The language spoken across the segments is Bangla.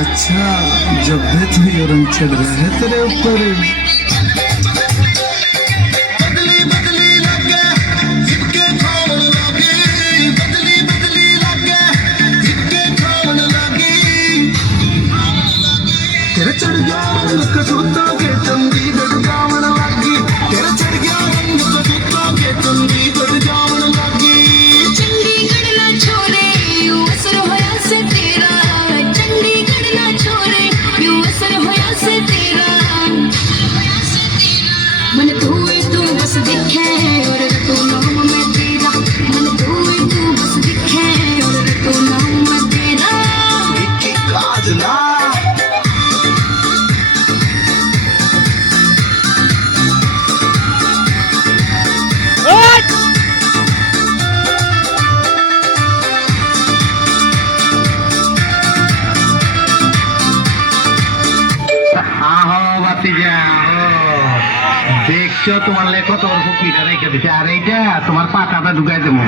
अच्छा जब भी तू ये रंग चढ़ रहा है तेरे ऊपर तेरे चढ़ गया रंग कसूता के चंडीगढ़ जावन लागी तेरे चढ़ गया रंग कसूता के चंडीगढ़ जावन लागी चंडीगढ़ ना छोड़े यू असर होया से तेरा चंडीगढ़ ना छोड़े यू असर होया से तेरा मन तू बस दिखे और तू नाम मैं तेरा मन तू बस दिखे और तू नाम मैं तेरा की काजला আহো বাতিজা আহো দেখছো তোমার লেখো তোমার ফুকিটা রেখে দিছে আর এইটা তোমার পাতাটা ঢুকাই দেবো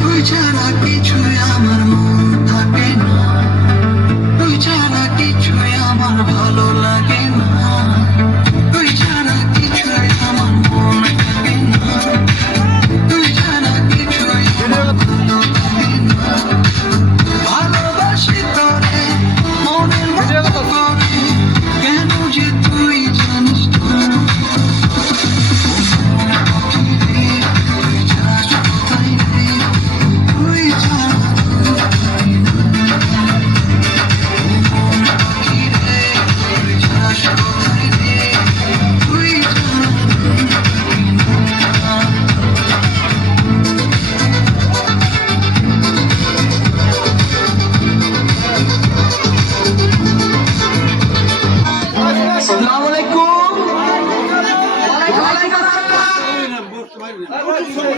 তুই ছাড়া কিছুই আমার মন থাকে না তুই ছাড়া কিছুই আমার ভালো লাগে না তুই ছাড়া কিছুই আমার মন থাকে না তুই ছাড়া কিছুই আমার ভালো লাগে না ভালোবাসি তোরে মনের মতো করে কেন যে তুই জানিস না তুই ছাড়া আসসালামু আলাইকুম ওয়ালাইকুম আসসালাম